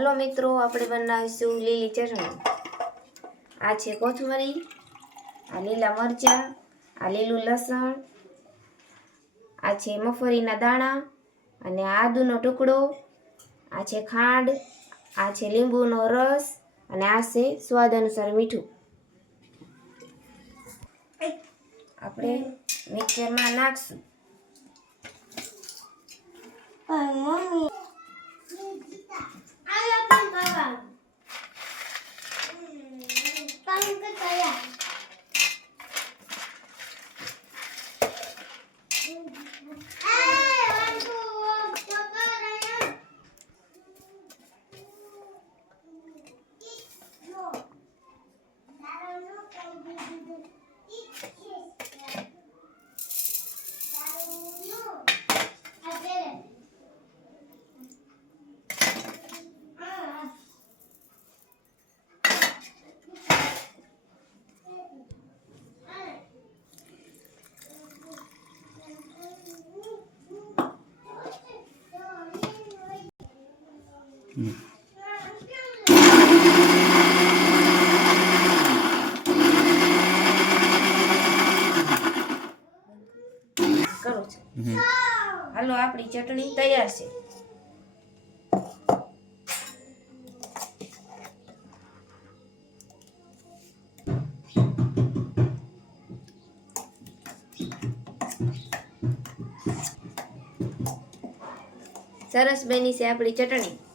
Hello મિત્રો આપણે બનાવીશું લીલી ચટણી. આ છે કોથમરી આ લીલા મરચાં આ લીલું લસણ આ છે મગફળીના દાણા અને આદુનો ટુકડો આ છે ખાંડ આ છે લીંબુનો રસ અને આ છે સ્વાદ અનુસાર મીઠું. આપણે મિક્સરમાં નાખશું. Thank you. કરું છો. હાલો આપણી ચટણી તૈયાર છે. સરસ બની છે આપણી ચટણી.